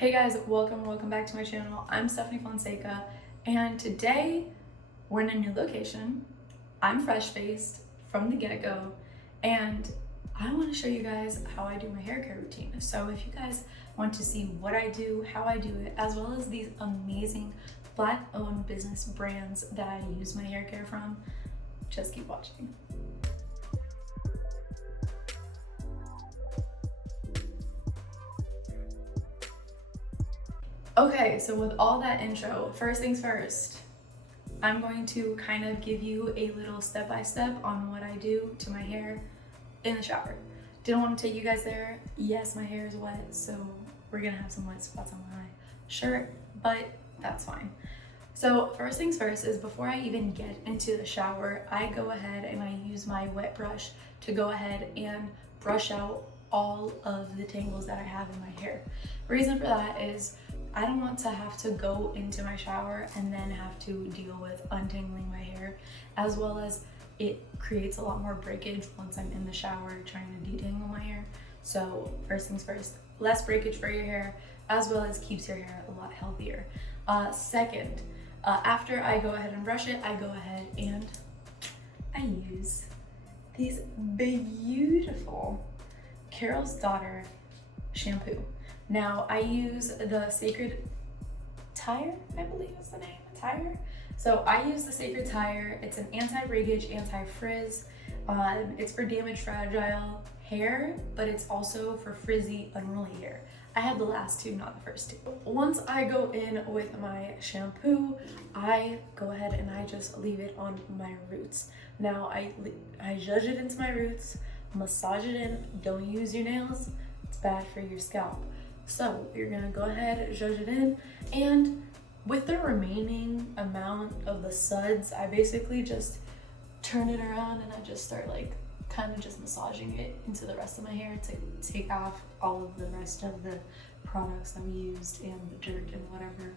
Hey guys, welcome back to my channel. I'm Stephanie Fonseca, and today we're in a new location. I'm fresh-faced from the get-go, and I want to show you guys how I do my hair care routine. So if you guys want to see what I do, how I do it, as well as these amazing Black-owned business brands that I use my hair care from, just keep watching. Okay, so with all that intro, first things first, I'm going to kind of give you a little step-by-step on what I do to my hair in the shower. Didn't want to take you guys there. Yes, my hair is wet, so we're gonna have some wet spots on my shirt, but that's fine. So first things first is before I even get into the shower, I go ahead and I use my wet brush to go ahead and brush out all of the tangles that I have in my hair. Reason for that is I don't want to have to go into my shower and then have to deal with untangling my hair, as well as it creates a lot more breakage once I'm in the shower trying to detangle my hair. So first things first, less breakage for your hair, as well as keeps your hair a lot healthier. Second, after I go ahead and brush it, I go ahead and I use these beautiful Carol's Daughter shampoo. Now I use the Sacred Tire, I believe is the name, Tire. So I use the Sacred Tire. It's an anti-breakage, anti-frizz. It's for damaged, fragile hair, but it's also for frizzy, unruly hair. I had the last two, not the first two. Once I go in with my shampoo, I go ahead and I just leave it on my roots. Now I zhuzh it into my roots, massage it in. Don't use your nails, it's bad for your scalp. So you're gonna go ahead, zhuzh it in, and with the remaining amount of the suds, I basically just turn it around and I just start like kind of just massaging it into the rest of my hair to take off all of the rest of the products that we used and the dirt and whatever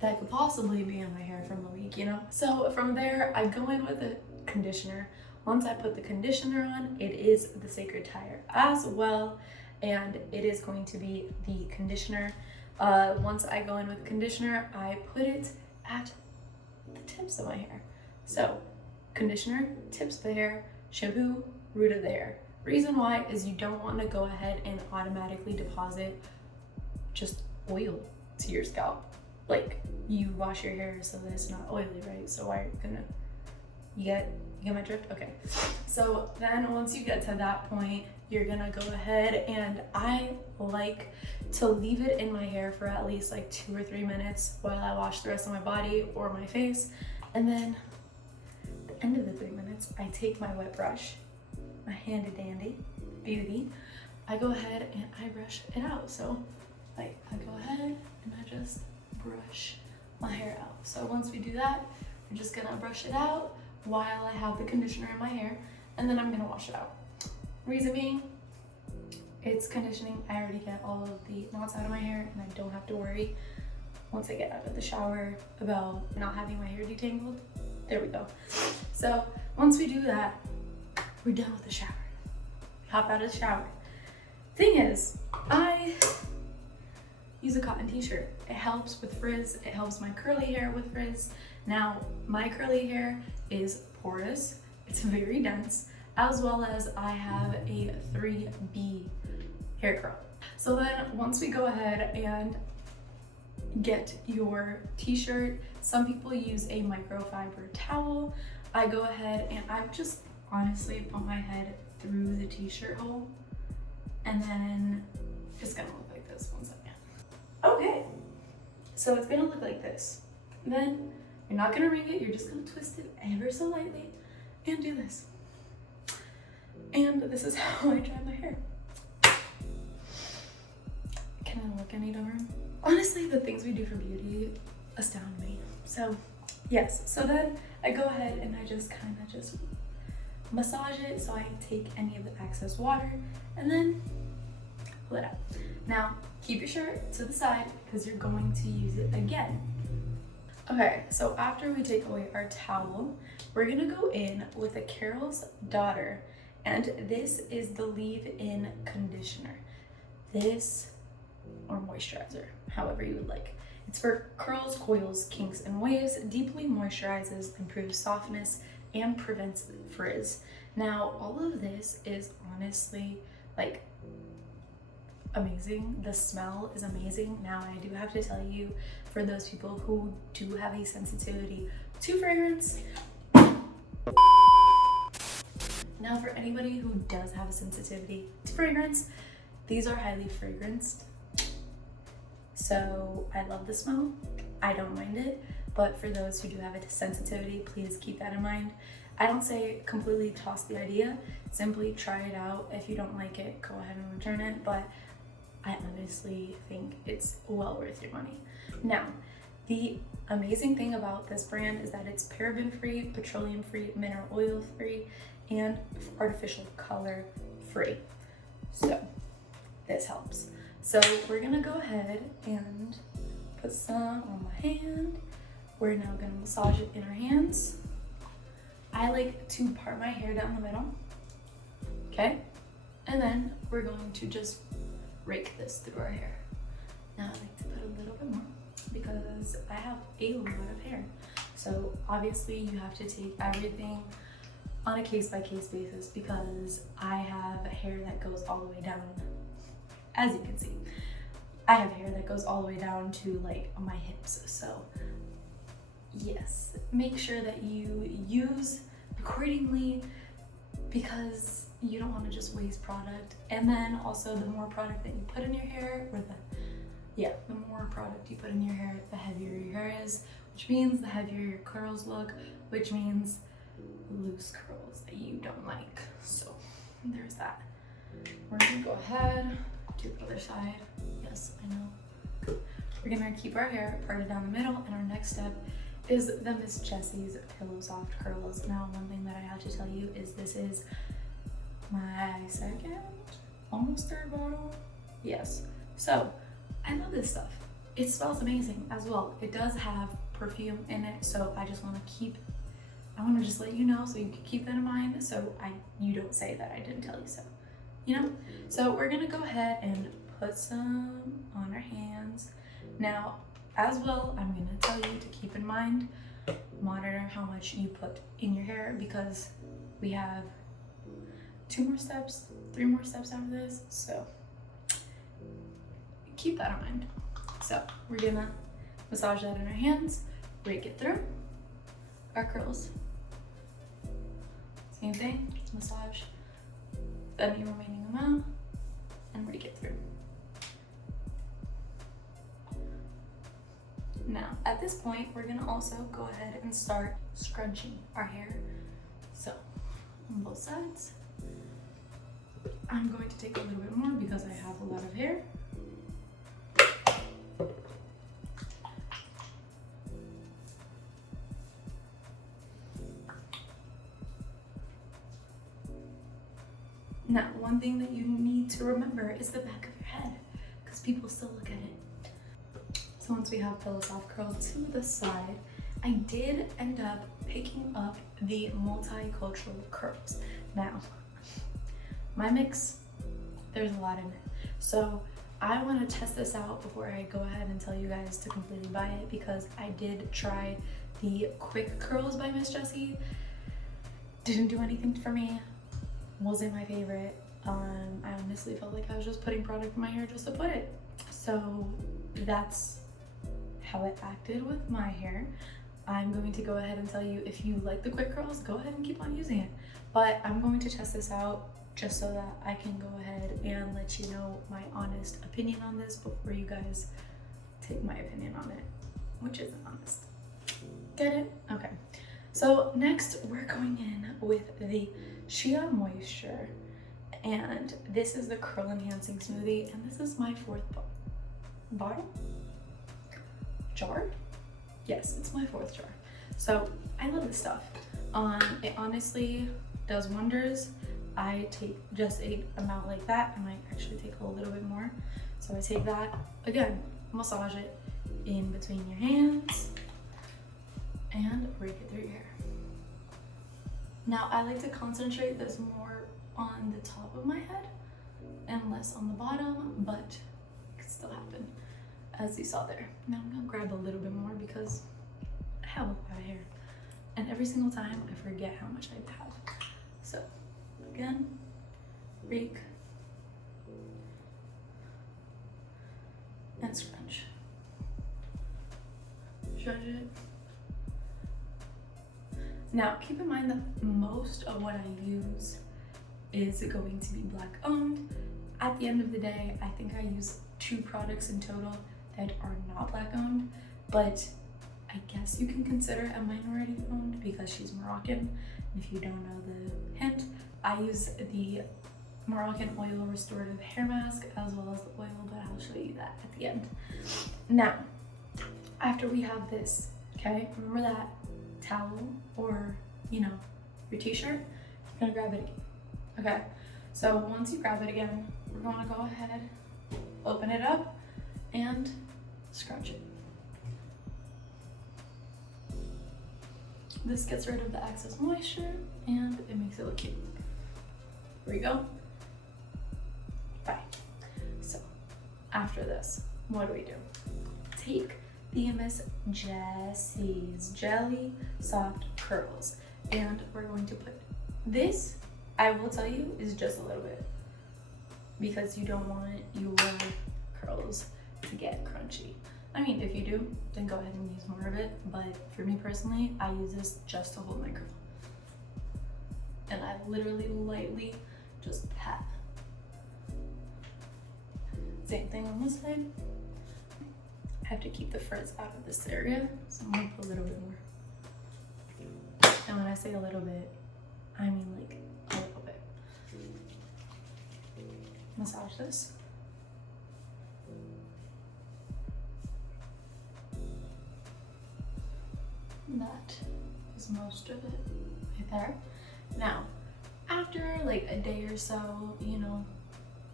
that could possibly be in my hair from the week, you know? So from there, I go in with a conditioner. Once I put the conditioner on, it is the Sacred Tire as well, and it is going to be the conditioner. Once I go in with conditioner, I put it at the tips of my hair. So conditioner, tips of the hair, shampoo, root of the hair. Reason why is you don't want to go ahead and automatically deposit just oil to your scalp. Like, you wash your hair so that it's not oily, right? So why are you gonna, you get my drift? Okay. So then once you get to that point, you're gonna go ahead and I like to leave it in my hair for at least like 2 or 3 minutes while I wash the rest of my body or my face. And then at the end of the 3 minutes, I take my wet brush, my handy dandy beauty. I go ahead and I brush it out. So like I go ahead and I just brush my hair out. So once we do that, we're just gonna brush it out while I have the conditioner in my hair, and then I'm gonna wash it out. Reason being, it's conditioning. I already get all of the knots out of my hair and I don't have to worry once I get out of the shower about not having my hair detangled. There we go. So once we do that, we're done with the shower. Hop out of the shower. Thing is, I use a cotton t-shirt. It helps with frizz. It helps my curly hair with frizz. Now, my curly hair is porous. It's very dense, as well as I have a 3B hair curl. So then once we go ahead and get your t-shirt, some people use a microfiber towel. I go ahead and I just honestly put my head through the t-shirt hole, and then it's gonna look like this. 1 second. Okay, so it's gonna look like this. Then you're not gonna wring it, you're just gonna twist it ever so lightly and do this. And this is how I dry my hair. Can I look any dumber? Honestly, the things we do for beauty astound me. So yes, so then I go ahead and I just kind of just massage it so I take any of the excess water and then pull it out. Now, keep your shirt to the side because you're going to use it again. Okay, so after we take away our towel, we're gonna go in with a Carol's Daughter, and this is the leave-in conditioner. This or moisturizer, however you would like. It's for curls, coils, kinks, and waves, deeply moisturizes, improves softness, and prevents frizz. Now, all of this is honestly like amazing. The smell is amazing. Now, I do have to tell you, for those people who do have a sensitivity to fragrance, now for anybody who does have a sensitivity to fragrance, these are highly fragranced. So I love the smell. I don't mind it. But for those who do have a sensitivity, please keep that in mind. I don't say completely toss the idea. Simply try it out. If you don't like it, go ahead and return it. But I honestly think it's well worth your money. Now, the amazing thing about this brand is that it's paraben-free, petroleum-free, mineral oil-free, and artificial color-free. So this helps. So we're gonna go ahead and put some on my hand. We're now gonna massage it in our hands. I like to part my hair down the middle, okay? And then we're going to just rake this through our hair. Now I like to put a little bit more because I have a lot of hair. So obviously you have to take everything on a case-by-case basis because I have hair that goes all the way down. As you can see, I have hair that goes all the way down to like my hips. So yes, make sure that you use accordingly because you don't want to just waste product. And then also the more product that you put in your hair, or the more product you put in your hair, the heavier your hair is, which means the heavier your curls look, which means loose curls that you don't like. So there's that. We're gonna go ahead, do the other side. Yes, I know. We're gonna keep our hair parted down the middle, and our next step is the Miss Jessie's Pillow Soft Curls. Now, one thing that I have to tell you is this is my second, almost third bottle. Yes. So I love this stuff. It smells amazing as well. It does have perfume in it, so I want to just let you know so you can keep that in mind, so you don't say that I didn't tell you so. You know? So we're gonna go ahead and put some on our hands. Now, as well, I'm gonna tell you to keep in mind, monitor how much you put in your hair because we have 3 more steps after this, so keep that in mind. So we're gonna massage that in our hands, rake it through our curls. Same thing, massage any remaining amount and rake it through. Now, at this point, we're gonna also go ahead and start scrunching our hair. So, on both sides. I'm going to take a little bit more because I have a lot of hair. Now, one thing that you need to remember is the back of your head because people still look at it. So once we have Pillow Soft Curl to the side, I did end up picking up the multicultural curls. Now, my mix, there's a lot in it. So I want to test this out before I go ahead and tell you guys to completely buy it because I did try the Quick Curls by Miss Jessie. Didn't do anything for me. Wasn't my favorite. I honestly felt like I was just putting product in my hair just to put it. So that's how it acted with my hair. I'm going to go ahead and tell you if you like the Quick Curls, go ahead and keep on using it. But I'm going to test this out just so that I can go ahead and let you know my honest opinion on this before you guys take my opinion on it, which isn't honest. Get it? Okay. So next we're going in with the Shea Moisture, and this is the Curl Enhancing Smoothie, and this is my 4th bottle? Jar? Yes, it's my 4th jar. So I love this stuff. It honestly does wonders. I take just an amount like that. I might actually take a little bit more. So I take that, again, massage it in between your hands and rake it through your hair. Now I like to concentrate this more on the top of my head and less on the bottom, but could still happen, as you saw there. Now I'm gonna grab a little bit more because I have a lot of hair. And every single time I forget how much I have. So again, rake and scrunch. Judge it. Now keep in mind that most of what I use is going to be black owned. At the end of the day, I think I use 2 products in total that are not black owned, but I guess you can consider a minority owned because she's Moroccan. If you don't know the hint, I use the Moroccan oil restorative hair mask as well as the oil, but I'll show you that at the end. Now, after we have this, okay, remember that towel or, you know, your t-shirt, you're gonna grab it again, okay? So once you grab it again, we're gonna go ahead, open it up, and scrunch it. This gets rid of the excess moisture and it makes it look cute. Here we go. Bye. So after this, what do? Take the Miss Jessie's Jelly Soft Curls, and we're going to put this, I will tell you, is just a little bit because you don't want your curls to get crunchy. I mean, if you do, then go ahead and use more of it, but for me personally, I use this just to hold my curl. And I literally lightly just pat. Same thing on this side. I have to keep the frizz out of this area, so I'm gonna put a little bit more. And when I say a little bit, I mean like a little bit. Massage this. That is most of it right there. Now, after like a day or so, you know,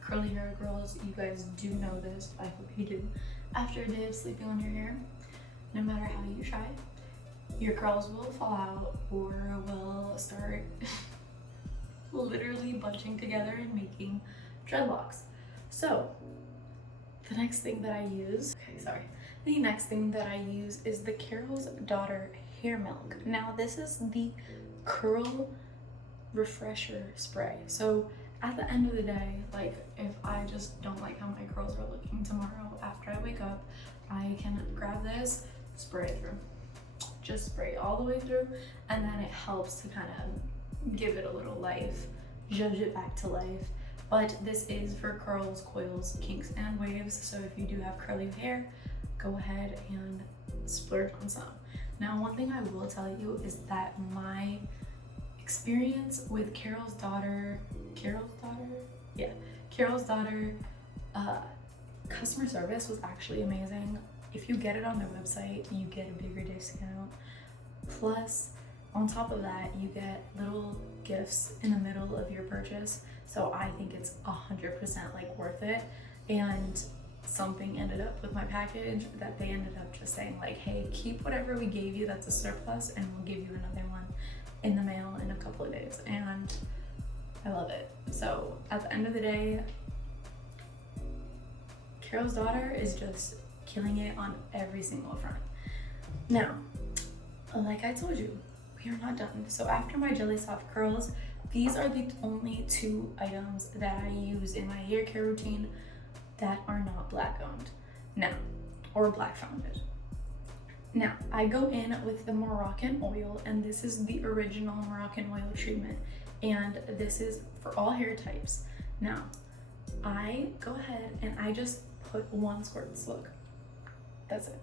curly hair girls, you guys do know this, I hope you do. After a day of sleeping on your hair, no matter how you try, your curls will fall out or will start literally bunching together and making dreadlocks. So the next thing that I use, the next thing that I use is the Carol's Daughter Hair Milk. Now this is the curl refresher spray. So at the end of the day, like if I just don't like how my curls are looking tomorrow after I wake up, I can grab this, spray it through. Just spray it all the way through, and then it helps to kind of give it a little life, judge it back to life. But this is for curls, coils, kinks, and waves. So if you do have curly hair, go ahead and splurge on some. Now, one thing I will tell you is that my experience with Carol's Daughter customer service was actually amazing. If you get it on their website, you get a bigger discount. Plus, on top of that, you get little gifts in the middle of your purchase. So I think it's 100% like worth it. And something ended up with my package that they ended up just saying like, hey, keep whatever we gave you that's a surplus and we'll give you another one in the mail in a couple of days. And I love it. So at the end of the day, Carol's Daughter is just killing it on every single front. Now, like I told you, we are not done. So after my Jelly Soft Curls, these are the only 2 items that I use in my hair care routine that are not black owned now, or black founded. Now, I go in with the Moroccan oil, and this is the original Moroccan oil treatment, and this is for all hair types. Now, I go ahead and I just put 1 squirt. Look, that's it.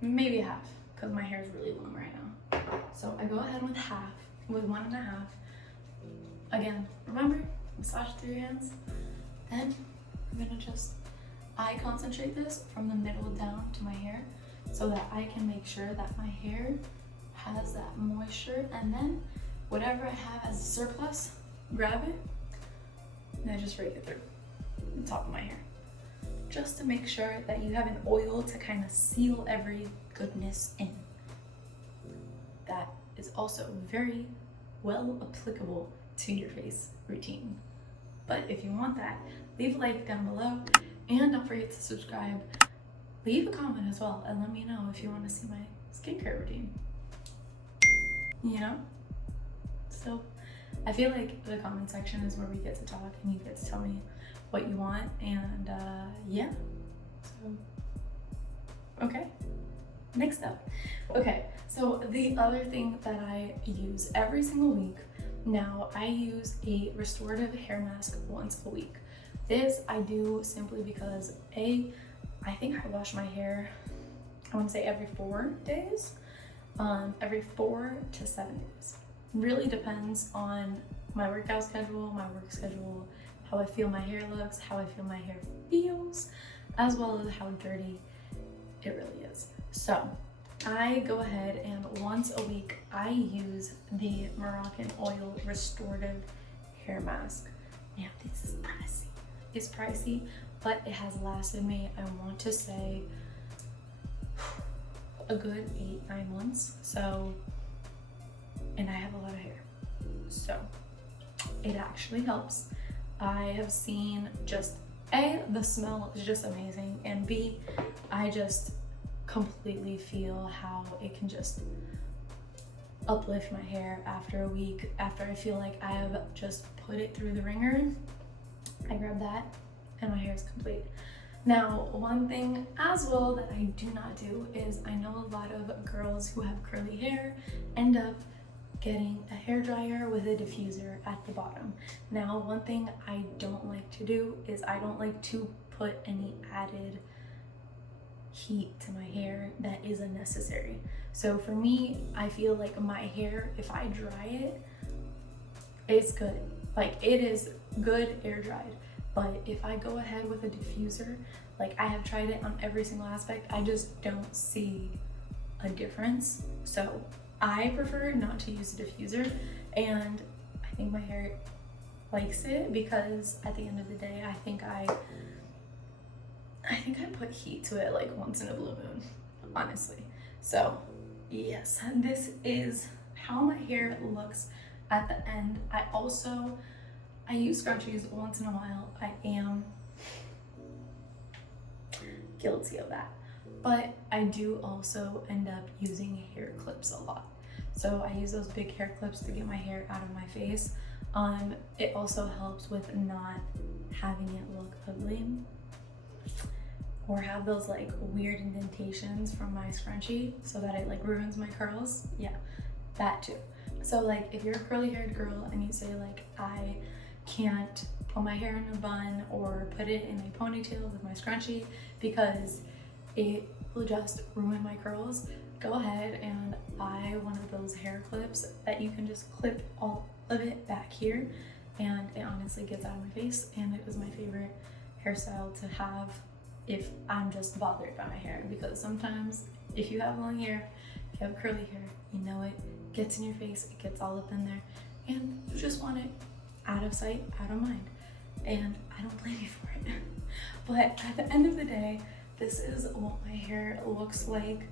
Maybe half, because my hair is really long right now. So I go ahead with half, with 1.5. Again, remember, massage through your hands. Then I'm gonna just eye concentrate this from the middle down to my hair so that I can make sure that my hair has that moisture, and then whatever I have as a surplus, grab it and I just rake it through the top of my hair, just to make sure that you have an oil to kind of seal every goodness in. That is also very well applicable to your face routine. But if you want that, leave a like down below And don't forget to subscribe. Leave a comment as well and let me know if you want to see my skincare routine. You know? So I feel like the comment section is where we get to talk and you get to tell me what you want, and yeah. So, okay. Next up. Okay, so the other thing that I use every single week, now I use a restorative hair mask once a week. This I do simply because I think I wash my hair, I want to say every 4 days, every 4 to 7 days. Really depends on my workout schedule, my work schedule, how I feel my hair looks, how I feel my hair feels, as well as how dirty it really is. So I go ahead and once a week I use the Moroccan Oil Restorative Hair Mask. Now this is pricey. It's pricey, but it has lasted me, I want to say, a good 8-9 months. So, and I have a lot of hair, so it actually helps. I have seen just A, the smell is just amazing, and B, I just completely feel how it can just uplift my hair after a week, after I feel like I have just put it through the ringer. I grab that and my hair is complete. Now, one thing as well that I do not do is, I know a lot of girls who have curly hair end up getting a hair dryer with a diffuser at the bottom. Now, one thing I don't like to do is I don't like to put any added heat to my hair that is unnecessary. So for me, I feel like my hair, if I dry it, it's good. Like, it is good air dried. But if I go ahead with a diffuser, like I have tried it on every single aspect, I just don't see a difference. So I prefer not to use a diffuser, and I think my hair likes it because at the end of the day, I think I put heat to it like once in a blue moon, honestly. So yes, this is how my hair looks at the end. I use scrunchies once in a while. I am guilty of that. But I do also end up using hair clips a lot. So I use those big hair clips to get my hair out of my face. It also helps with not having it look ugly or have those like weird indentations from my scrunchie so that it like ruins my curls. Yeah, that too. So like if you're a curly haired girl and you say like, I can't put my hair in a bun or put it in a ponytail with my scrunchie because it will just ruin my curls, go ahead and buy one of those hair clips that you can just clip all of it back here, and it honestly gets out of my face, and it is my favorite hairstyle to have if I'm just bothered by my hair, because sometimes if you have long hair, if you have curly hair, you know it gets in your face, it gets all up in there, and you just want it out of sight, out of mind, and I don't blame you for it. But at the end of the day, this is what my hair looks like.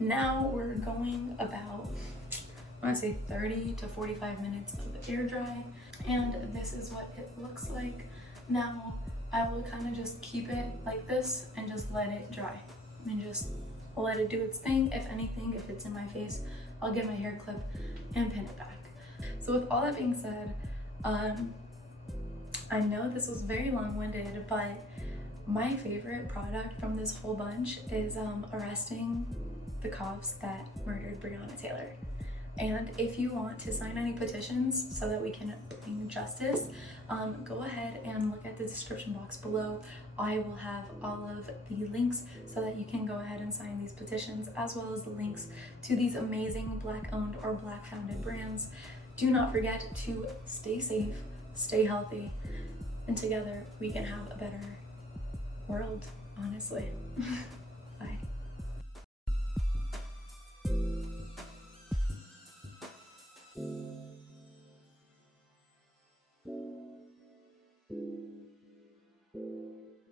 Now we're going about, I want to say 30 to 45 minutes of air dry, and this is what it looks like. Now I will kind of just keep it like this and just let it dry and just let it do its thing. If anything, if it's in my face, I'll get my hair clip and pin it back. So with all that being said, I know this was very long-winded, but my favorite product from this whole bunch is arresting the cops that murdered Breonna Taylor. And if you want to sign any petitions so that we can bring justice, go ahead and look at the description box below. I will have all of the links so that you can go ahead and sign these petitions, as well as the links to these amazing Black-owned or Black-founded brands. Do not forget to stay safe, stay healthy, and together we can have a better world, honestly. Bye.